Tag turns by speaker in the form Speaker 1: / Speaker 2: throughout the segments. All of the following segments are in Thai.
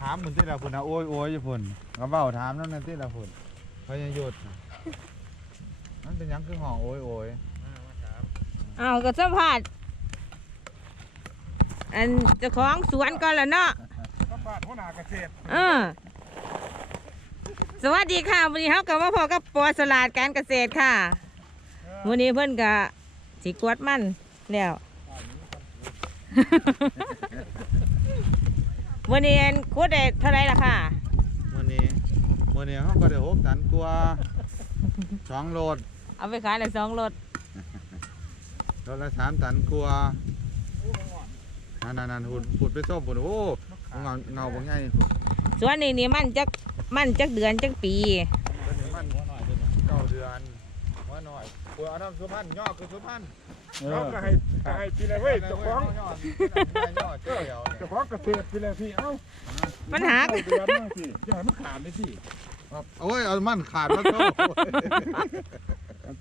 Speaker 1: ถามมันที่ละพุ่นนะโอ้ยโอ้ยอยู่พุ่นกระเป๋าถามนั่นนะที่ละพุ่นพยายศน่ะมันเป็นยังคือห่อโอ้ยโอ้ย
Speaker 2: เอาก็สัมผัสอันจะของสวนก็อนละเนาะ
Speaker 3: ก็ปาดหัวหน้าเกษตร
Speaker 2: เออสวัสดีค่ะวันนี้เขากลับมาพอกับปอสลาดการเกษตรค่ะ วันนี้เพื่อนกับ สีกวดมันแล้ววันนี้อันคุดได้เท่าไรล่ะค่ะ
Speaker 1: มื่อนี้มื่อนี้เขาก็ได้หกตันกว่าสองโลด
Speaker 2: เอาไปขายละสองรถ
Speaker 1: โลดละสามตันกว่านั่นนั่นนั่นหุ่นหุ่นไปส้มหุ่นโอ้เงาเงาบางใหญ่หุ่น
Speaker 2: สวนนี้นี่มันจักมันจักเดือนจักปี
Speaker 1: เป็นหนึ่งมันเก้าเดือน ว่าหน่อยกลัวเอาน้ำสุพรรณย่อคือสุพรรณ
Speaker 3: เขาก็ให้ก็ให้ปีละเว้ยเจ้าของ
Speaker 1: ย่อย่อเจ้าเดียว
Speaker 3: เจ้าของเกษตรปีละพี่เอ้า
Speaker 2: ปัญหา
Speaker 3: เอเดือนมาสิอย่าให้มันขาดเลยสิ
Speaker 1: โอ้ยเอามันขาดมาโต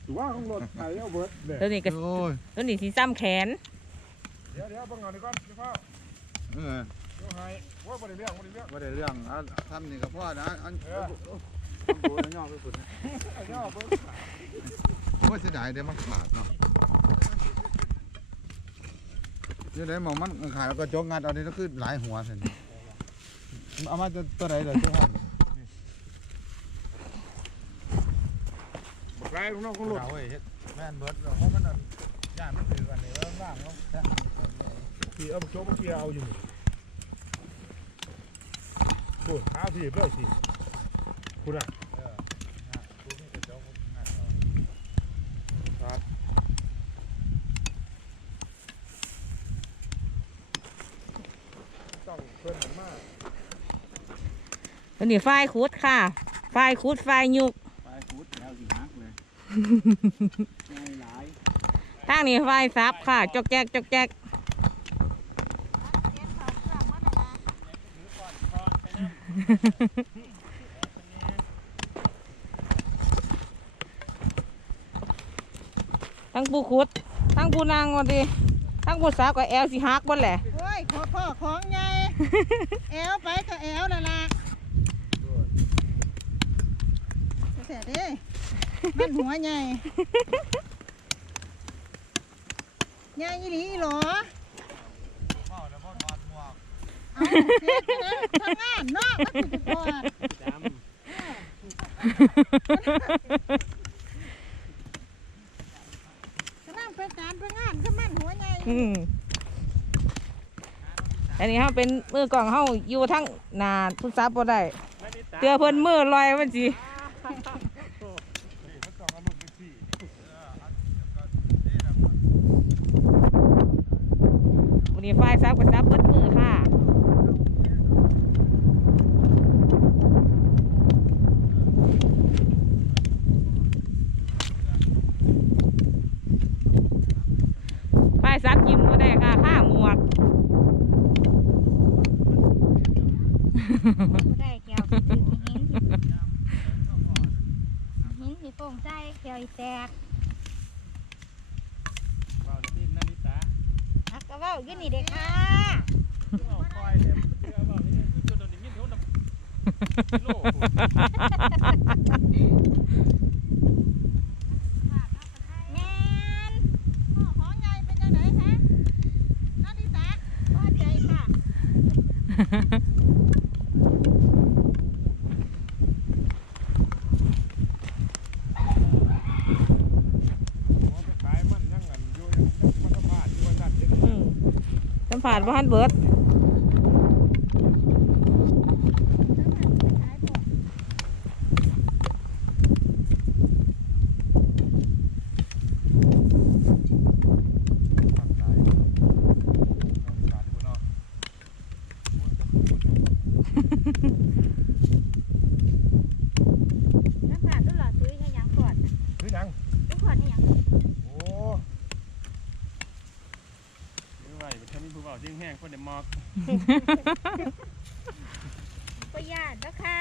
Speaker 3: ตัวของรถไถเอาเบิดเด้
Speaker 2: ตัวนี้ก็
Speaker 1: โอ้ย
Speaker 2: ตัวนี้สีซ้ำแขน
Speaker 3: เดี๋ยวเดี๋ยวเบิ่งเอาดีก่อนเดี๋ยวพ่อ
Speaker 1: เออ
Speaker 3: เดี๋ยวให้ว่าบ่ได้เรื่องบ่ได้เรื่อง
Speaker 1: ว่าได้เรื่องเอาทำนี่กับพ่อนะอัน
Speaker 3: เออ
Speaker 1: โอ้ยย่อคือสุด
Speaker 3: เอาย่อเบิ่ง
Speaker 1: ว่าเสียดายเดี๋ยวมันขาดเนาะเดี๋ยวได้มองมันขาดแล้วก็จกงัดเอานี่ก็คือหลายหัวเห็นเอามาตัวตัวไหนเดี๋ยวเจ้าพ่อ
Speaker 3: บักไรของน้องของรถ
Speaker 1: เอาเว้ยเฮ็ดแม่นเบิดเพราะมันอันย่านมันถือกันนี่ว่าว่างเนาะ
Speaker 3: พี่เอาบักโชว์บักเกียร์เอาอยู่นี่พูดหาพี่เด้อสิพูดอะ
Speaker 1: เออนะกูมีแต่จกงัดเอา
Speaker 3: ต้องเพิ่นมาก
Speaker 2: ตัวนี้ฝ้ายคุดค่ะฝ้ายคุดฝ้ายยุก
Speaker 4: ไปฟุตแล้วสิฮักเลยง่ายหลาย
Speaker 2: ทางนี้ฝ้ายซับค่ะจอกแจ๊กจอกแจ๊กทั้งผู้คุด ทั้งผู้นางวันดีทั้งผู้สาวกับแอลสิฮักบ่แหละ
Speaker 5: โอ้ยขอพ่อของไงแอวไปก็แอวนั่นล่ะ เสียเด้มันหัวใหญ่ใหญ่ยี่หลีอีหรอ
Speaker 1: เมาแล้วพ่อถอดหมวก
Speaker 5: เอาเสียไปเลยทำงานเนาะมันสิบกอด
Speaker 4: จ
Speaker 5: กำลังเป็นการเป็นงานก็มันหัวใหญ่
Speaker 2: อืมอันนี้เขาเป็นมือกล่องเขาอยู่ทั้งหนาทุกซับบ่ได้เตือเพิ่นมือลอยมันสิ
Speaker 3: นี่มันต้องเอารถไปสิ
Speaker 2: วั นนี้ไฟซับกับซับเบิดมือค่ะ ไฟซับยิ้มก็ได้ค่ะค่าหมวก
Speaker 6: บ่ได้แก้วสิถือหินหินสิโป่งใส่แก้วอีแตกำ
Speaker 4: ว่าดินนาฬิตา
Speaker 6: ฮักกะเว้าอยู่นี่เด้อค่ะ
Speaker 4: เอาคอยเลยเชื่อว่านี่คือจนโดนมินโดนโลก
Speaker 5: งานพ่อของใหญ่เป็นจังไหนคะนาดิตาพอใจค่ะ
Speaker 3: หัวไปขายมันยังอันอยู่ยังมันก็พลาดอยู่ว่านั่นเด้อ
Speaker 2: อืม สัมผัสว่าหันเบิด
Speaker 6: น้ำฝาดดูหล่อซื้อให้ยังขวดน่ะ
Speaker 3: คือหยัง
Speaker 6: ซื้อขวดให้ยัง
Speaker 3: โอ้
Speaker 4: นี่ไว้ ถ้ามีผู้เบาจิ้งแห้งคนเดมอก
Speaker 6: ก็ญาติเด้อค่ะ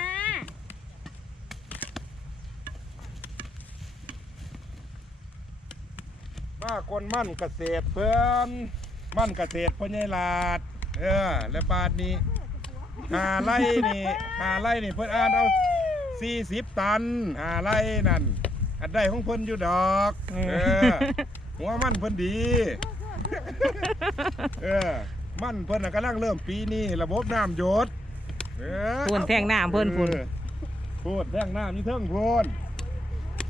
Speaker 3: มาคนมั่นเกษตรเพิ่นมั่นเกษตรพ่อใหญ่ลาด เออ และบาดนี้หาไร่นี่หาไร่นี่เพิ่นอ่านเอาสี่สิบตันหาไร่นั่น อันใดของเพิ่นอยู่ดอก
Speaker 2: เอ
Speaker 3: เอ
Speaker 2: อ
Speaker 3: อหัวมันเพิ่นดี เออ มันเพิ่นน่ะกำลังเริ่มปีนี้ระบบน้ำหยศเออ
Speaker 2: พูนแทงน้ำเพิ่นพูน
Speaker 3: ออพูนแทงน้ำนี่เทิงพูน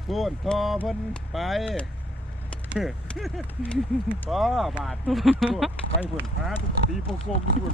Speaker 3: พูนทอเพิ่นไปพอบาทพูนไปพูนหาตีโปโกงพูน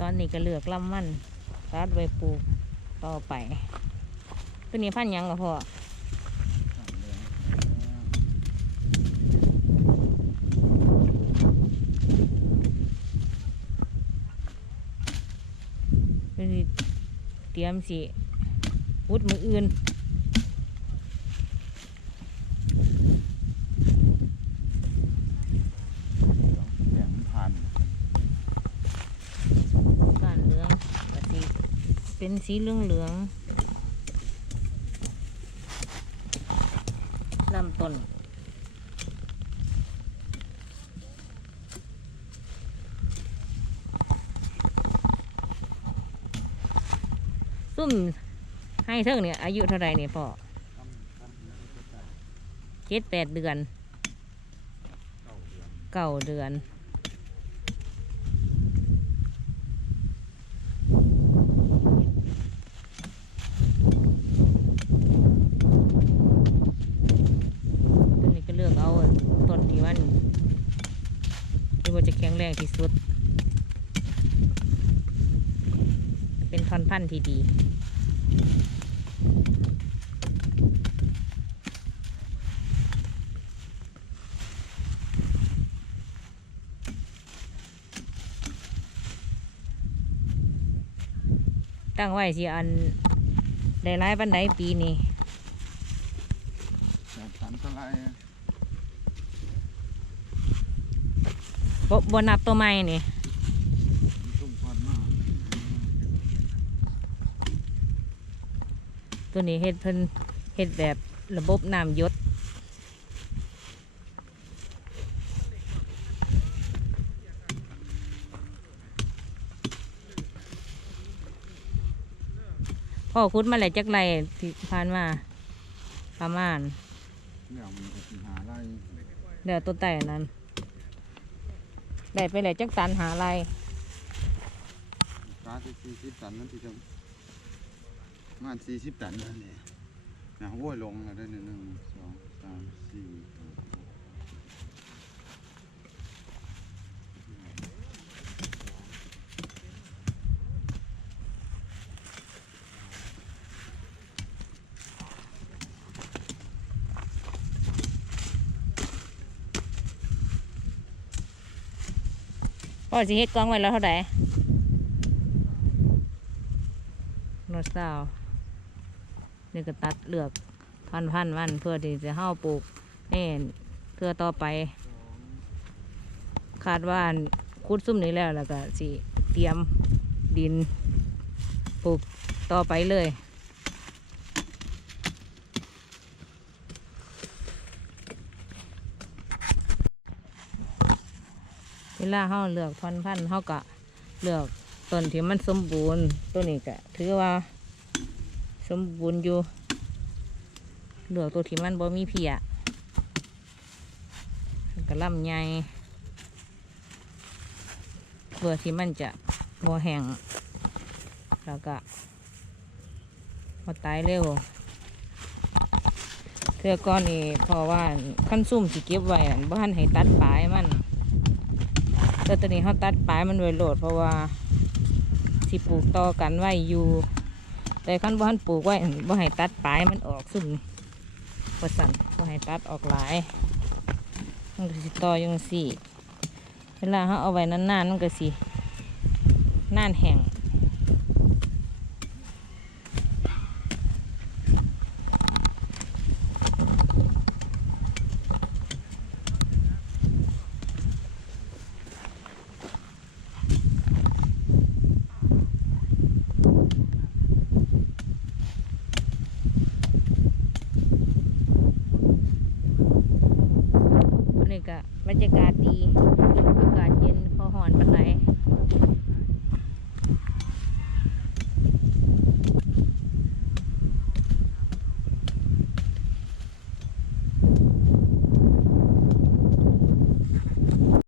Speaker 4: ตอน
Speaker 3: นี้ก็เลือกลำ
Speaker 2: มันตัดไว้ปลูกต่อไป ตัวนี้พันยังกับพ่อเตรียมสิพุดมืออื่น เป็นสีเหลืองเหลืองลำต้นซุ่มให้เทิงเนี่ยอายุเท่าไหรเนี่ยพ่อเจ็ดแปดเดือน เก้าเดือน ตัวนี้ก็เลือกเอาต้นที่มันที่มันจะแข็งแรงที่สุด เป็นท่อน พันธุ์ที่ดี ตั้งไว้สิอันได้ร้ายปันไดปีนี้
Speaker 1: แดงสันก็ไล่
Speaker 2: บ่บนับตัวใหม่นี่
Speaker 1: ซุ่มควันมาก
Speaker 2: ตัวนี้เฮ็ดเพิ่นเฮ็ดแบบระบบน้ำหยศพ่อคุดมาหลายจักไรที่ผ่านมาประมาณ
Speaker 1: เดี๋ยวมันก็สิหาไล่
Speaker 2: เดี๋ยวตัวแต่นั้นได้ไปหลายจักตันหาไร
Speaker 1: ฟ้าที่สี่สิบตันนั่นที่จะ ประมาณสี่สิบตันนั่นเนี่ยนะโว้ยลงแล้วได้หนึ่งสองสามสี่
Speaker 2: พ่อสิเฮ็ดกล้องไว้แล้วเท่าไหร่โนตสาว นี่ก็ตัดเลือกพันพันวันเพื่อที่จะเฮาปลูกนี่เพื่อต่อไป คาดว่าคุดซุ่มนี้แล้วแล้วก็สิเตรียมดินปลูกต่อไปเลยเวลาเฮาเลือกพันพันธุ์เฮาก็เลือกต้นที่มันสมบูรณ์ตัวนี้ก็ถือว่า สมบูรณ์อยู่เหลือตัวที่มันบ่มีเพียมันก็ลำใหญ่เพื่อที่มันจะบ่แห้งแล้วก็บ่ตายเร็วเทือก่อนนี่เพราะว่าขั้นซุ่มสิเก็บไว้บ่ทันให้ตัดปลายมันแต่ตอนนี้เขาตัดปลายมันไว้โหลดเพราะว่าสิปลูกต่อกันไว้อยู่ แต่ขั้นบ่ทันปลูกไว้อั่นบ่ให้ตัดปลายมันออกซุ่มประสันบ่ให้ตัดออกหลายมันก็สิต่ออยังสี่ เวลาเขาเอาไว้นานๆมันก็สินานแห้ง